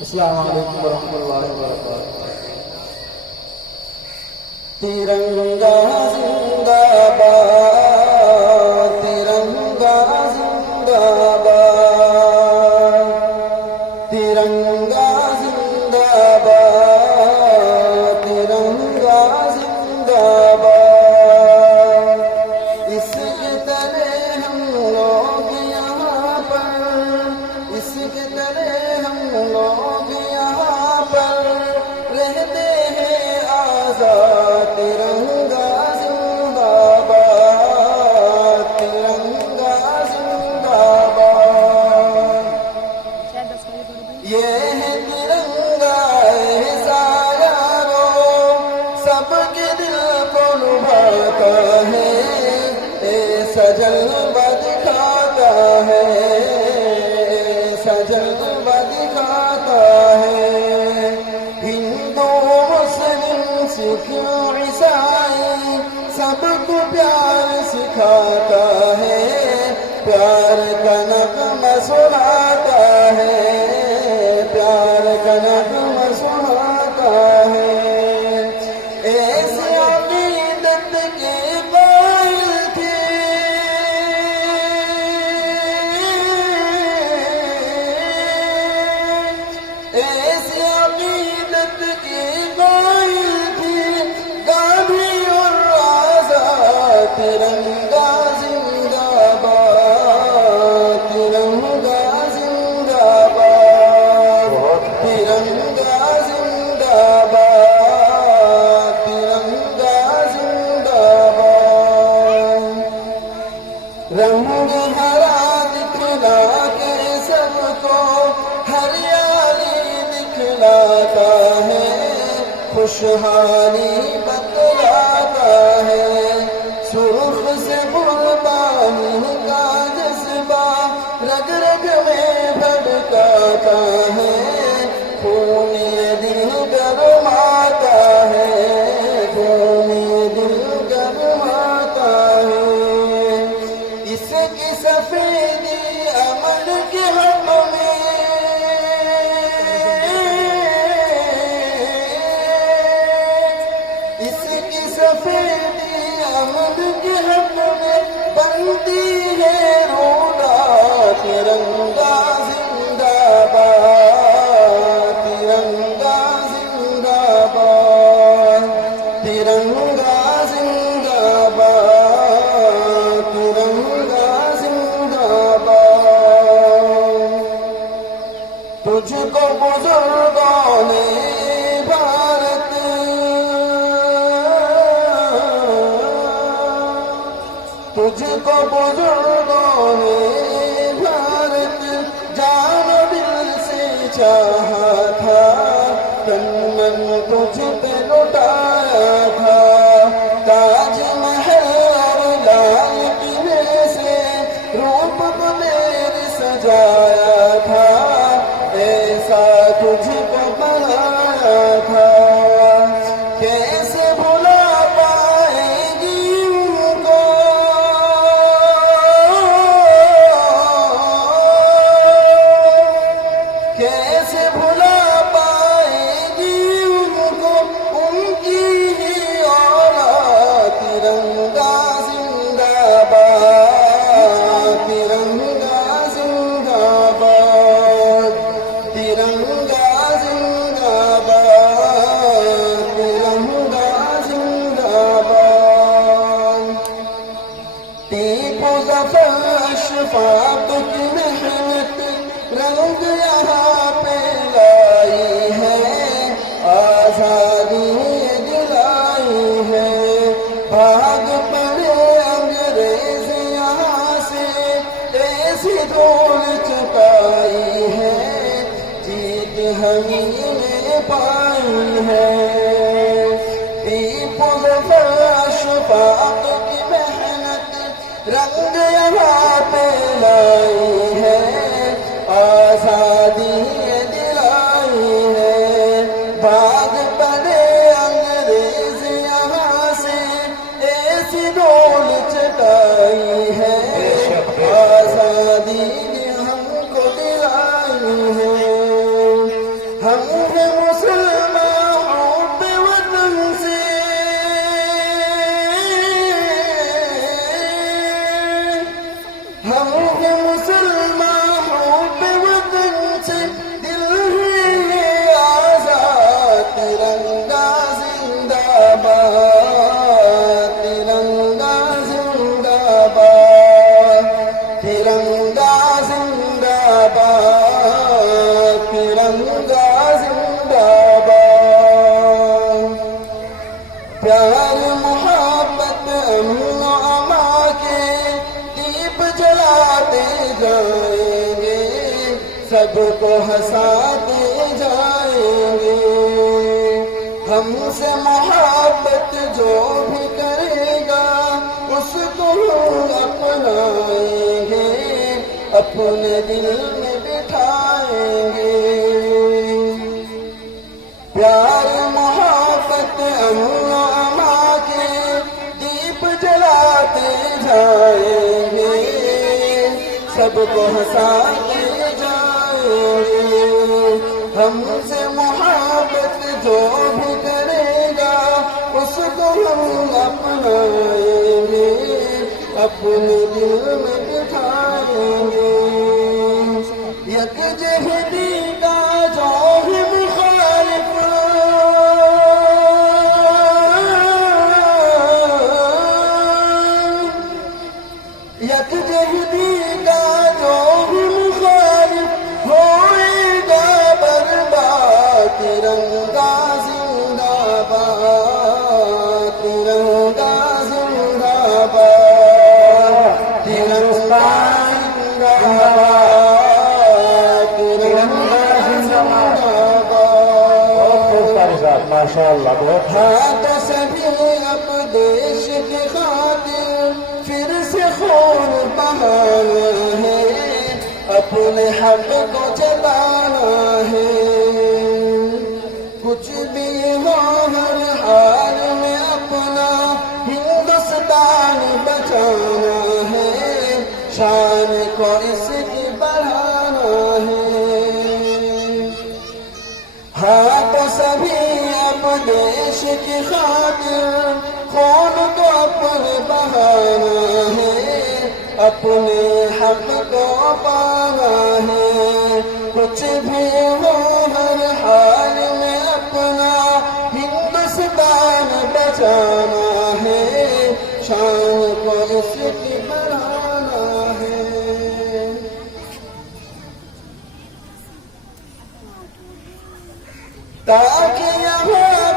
السلام علیکم ورحمۃ اللہ وبرکاتہ۔ ترنگا زندہ باد، ترنگا زندہ باد، ترنگا زندہ باد، ترنگا زندہ باد۔ اس کے تلے ہم لوگ یہاں پر، اس کے تلے ہم لوگ یہاں پر رہتے ہیں آزاد۔ ترنگا زندہ باد، ترنگا زندہ باد۔ یہ ہے ترنگا سایارو، سب کے دل کو لبھاتا ہے، ایسا جلوہ دکھاتا ہے، ایسا جلوہ دکھاتا ہے۔ ہندو مسلم سکھ عیسائی سب کو پیار سکھاتا ہے، پیار کا نغمہ سناتا ہے، پیار کا نغمہ سناتا ہے۔ ایسی عقیدت کے قائل تھے، ایسی عقیدت کے قائل تھے گاندھی اور آزاد۔ ترنگا زندہ باد، ترنگا زندہ باد، ترنگا زندہ باد، ترنگا زندہ باد۔ رنگ ہرا دکھلا کے سب کو ہریالی دکھلاتا ہے، خوشحالی بتلاتا ہے۔ سرخ سے قربانی کا جذبہ رگ رگ میں بھڑکاتا ہے، خون یہ دل گرماتا ہے، خون یہ دل گرماتا ہے۔ اس کی سفیدی عمل کے حق میں، اس کی سفیدی عمل کے حق میں بنتی ہے رونا۔ ترنگا زندہ باد، ترنگا زندہ باد، ترنگا زندہ باد، ترنگا زندہ باد۔ تجھ کو بزرگوں نے بھارت، تجھ کو بزرگوں نے بھارت جان و دل سے چاہا تھا، تن من تجھ پہ لٹایا تھا۔ تاج محل اور لال قلعے سے روپ کو میرے سجایا تھا، ایسا تجھ کو بنایا تھا۔ کیسے بھلا پائے گی ان کو، کیسے بھلا پائے گی ان کو ان کی ہی اولاد۔ ترنگا زندہ باد، ترنگا زندہ باد، ترنگا زندہ باد، ترنگا زندہ باد۔ ٹیپو ظفر اشفاق کی محنت رنگ یہاں پہ لائی ہے، آزادی دلائی ہے۔ بھاگ پڑے انگریز یہاں سے، ایسی دھول چکائی ہے، جیت ہمیں نے پائی ہے۔ ٹیپو ظفر اشفاق کی محنت رنگ یہاں پہ لائی ہے، آزادی دلائی ہے۔ بھاگ پڑے انگریز یہاں سے، ایسی ڈول چٹائی ہے، آزادی ہم کو دلائی ہے۔ سب کو ہنساتے جائیں گے. ہم سے محبت جو بھی کرے گا اس کو اپنائیں گے, اپنے دل میں بٹھائیں گے. پیار محبت اماں کے دیپ جلاتے جائیں گے, سب کو ہنساتے جائیں گے. ہم سے محبت جو بھی کرے گا اس کو ہم اپنائیں گے, اپنے دل میں بٹھائیں گے. یکجہتی کا جو بھی مخالف یکجہتی کا جو بھی مخالف ہوئے گا برباد. ترنگا زندہ باد, ترنگا زندہ باد, ترنگا زندہ باد, ترنگا زندہ باد. ماشاء اللہ بہت. ہاں تو سبھی اب دیش کی خاطر پھر سے خون بہانا ہے, اپنے حق کو جتانا ہے. کچھ بھی ہو ہر حال میں اپنا ہندوستان بچانا ہے, شان کو اس کی بڑھانا ہے. ہاں تو سبھی اب دیش کی خاطر خون کو اپنے بہانا ہے, اپنے حق کو پانا ہے. کچھ بھی ہو ہر حال میں اپنا ہندوستان بچانا ہے, شان کو اس کی بڑھانا ہے. تاکہ یہاں